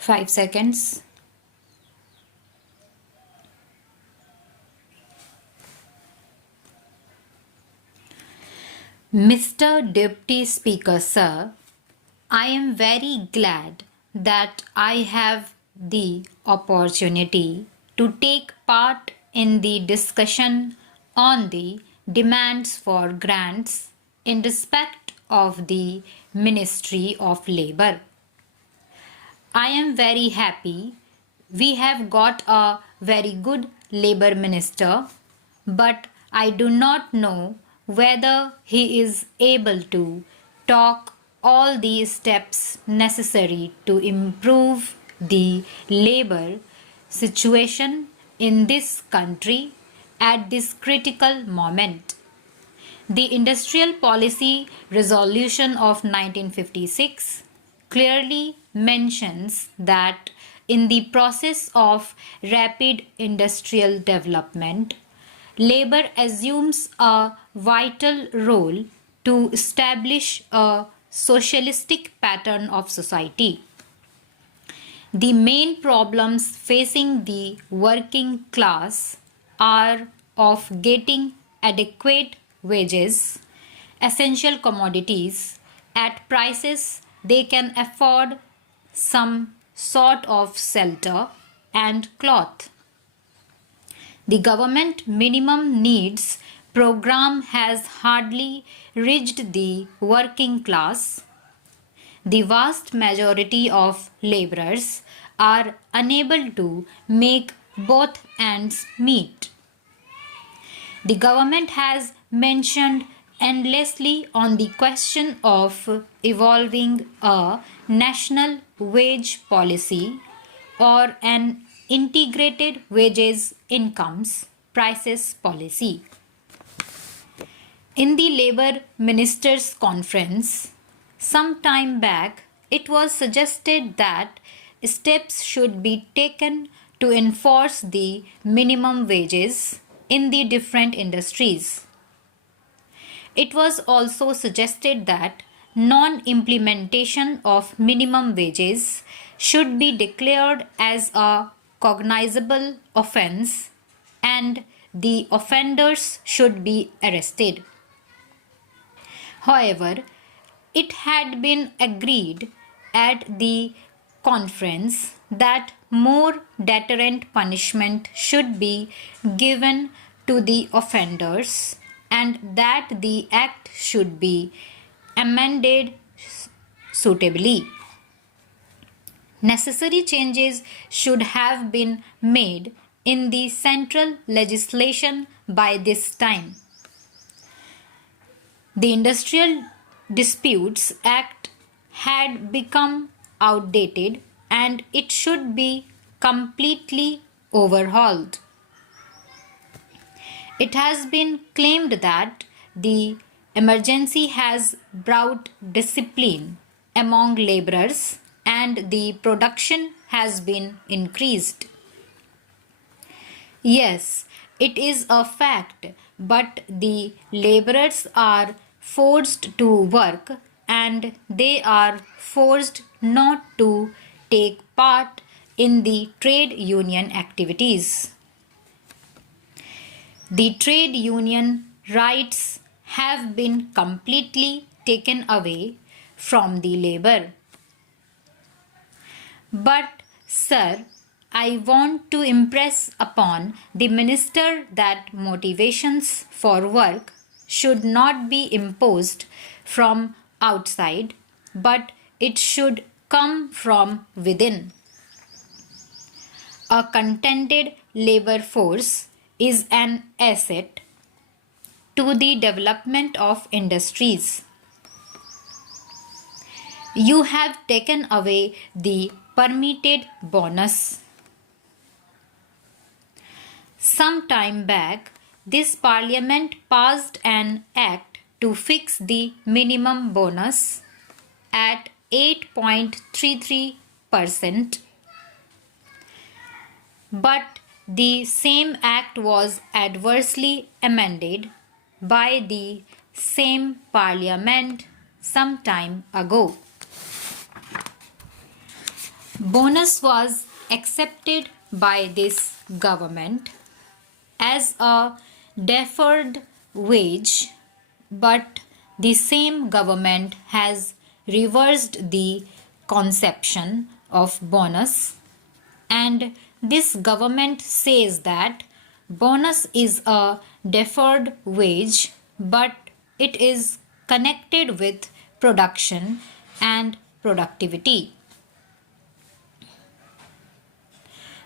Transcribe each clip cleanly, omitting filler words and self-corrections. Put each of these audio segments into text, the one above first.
5 seconds. Mr. Deputy Speaker, sir, I am very glad that I have the opportunity to take part in the discussion on the demands for grants in respect of the Ministry of Labour. I am very happy we have got a very good Labour Minister, but I do not know whether he is able to talk all the steps necessary to improve the labour situation in this country at this critical moment. The Industrial Policy Resolution of 1956 clearly mentions that in the process of rapid industrial development, labor assumes a vital role to establish a socialistic pattern of society. The main problems facing the working class are of getting adequate wages, essential commodities at prices they can afford, some sort of shelter and cloth. The government minimum needs program has hardly reached the working class. The vast majority of laborers are unable to make both ends meet. The government has mentioned endlessly on the question of evolving a national wage policy or an integrated wages incomes prices policy. In the Labour Ministers' Conference, some time back, it was suggested that steps should be taken to enforce the minimum wages in the different industries. It was also suggested that non-implementation of minimum wages should be declared as a cognizable offence and the offenders should be arrested. However, it had been agreed at the conference that more deterrent punishment should be given to the offenders and that the act should be amended suitably. Necessary changes should have been made in the central legislation by this time. The Industrial Disputes Act had become outdated and it should be completely overhauled. It has been claimed that the emergency has brought discipline among laborers and the production has been increased. Yes, it is a fact, but the laborers are forced to work and they are forced not to take part in the trade union activities. The trade union rights have been completely taken away from the labor. But, sir, I want to impress upon the minister that motivations for work should not be imposed from outside, but it should come from within. A contented labor force is an asset to the development of industries. You have taken away the permitted bonus. Some time back, this parliament passed an act to fix the minimum bonus at 8.33%. But the same act was adversely amended by the same parliament some time ago. Bonus was accepted by this government as a deferred wage, but the same government has reversed the conception of bonus, and this government says that bonus is a deferred wage, but it is connected with production and productivity.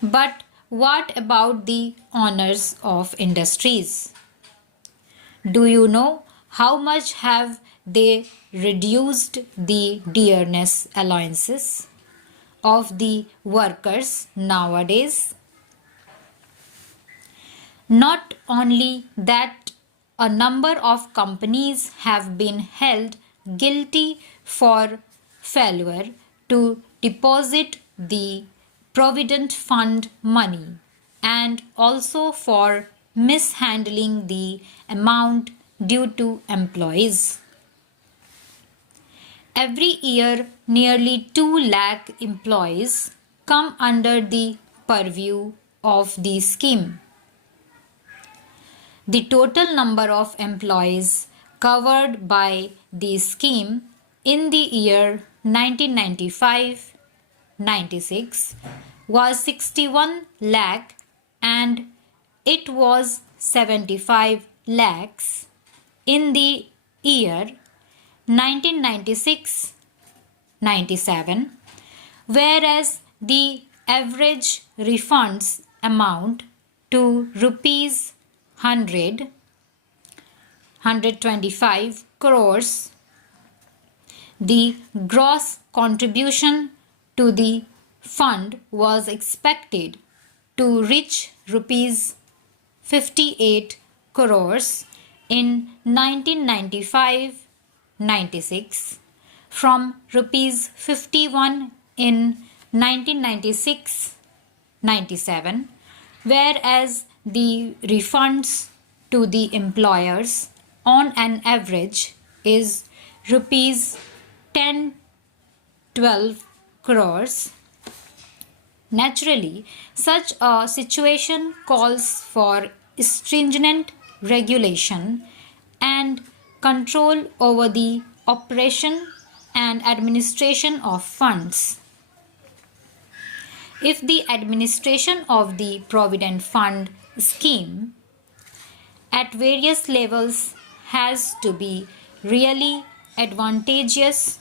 But what about the owners of industries? Do you know how much have they reduced the dearness allowances of the workers nowadays? Not only that, a number of companies have been held guilty for failure to deposit the provident fund money and also for mishandling the amount due to employees. Every year, nearly 2 lakh employees come under the purview of the scheme. The total number of employees covered by the scheme in the year 1995-96 was 61 lakh, and it was 75 lakhs in the year 1996-97, whereas the average refunds amount to rupees 125 crores. The gross contribution to the fund was expected to reach rupees 58 crores in 1995-96 from rupees 51 in 1996-97, whereas the refunds to the employers on an average is rupees 10-12 crores. Naturally, such a situation calls for stringent regulation and control over the operation and administration of funds. If the administration of the Provident Fund scheme at various levels has to be really advantageous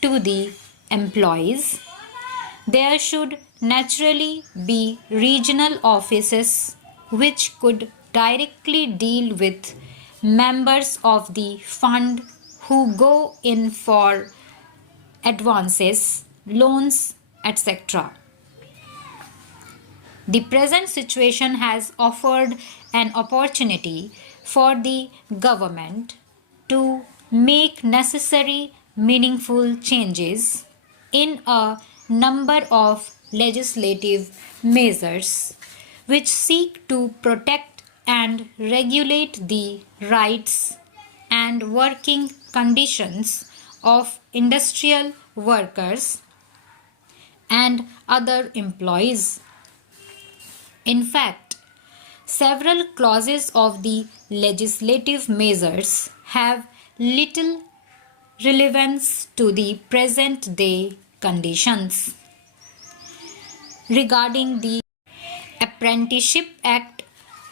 to the employees, there should naturally be regional offices which could directly deal with members of the fund who go in for advances, loans, etc. The present situation has offered an opportunity for the government to make necessary meaningful changes in a number of legislative measures which seek to protect and regulate the rights and working conditions of industrial workers and other employees. In fact, several clauses of the legislative measures have little relevance to the present day conditions. Regarding the Apprenticeship Act,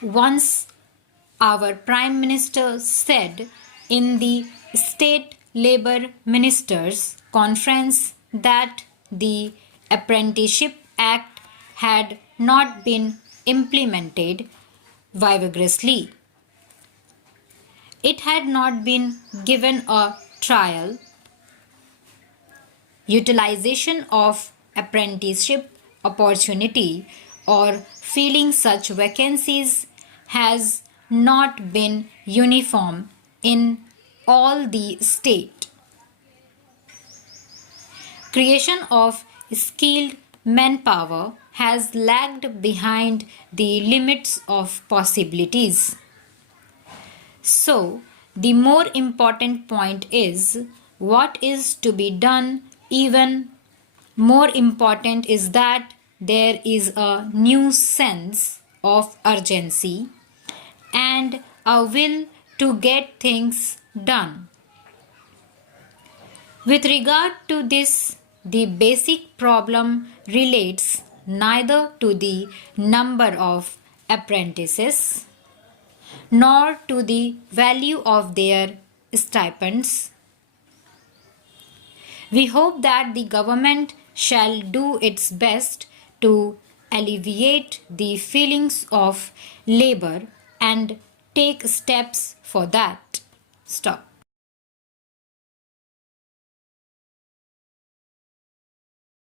once our Prime Minister said in the State Labour Ministers Conference that the Apprenticeship Act had not been implemented vigorously. It had not been given a trial. Utilization of apprenticeship opportunity or filling such vacancies has not been uniform in all the state. Creation of skilled manpower has lagged behind the limits of possibilities. So, the more important point is what is to be done even More important is that there is a new sense of urgency and a will to get things done. With regard to this, the basic problem relates neither to the number of apprentices nor to the value of their stipends. We hope that the government shall do its best to alleviate the feelings of labor and take steps for that. Stop.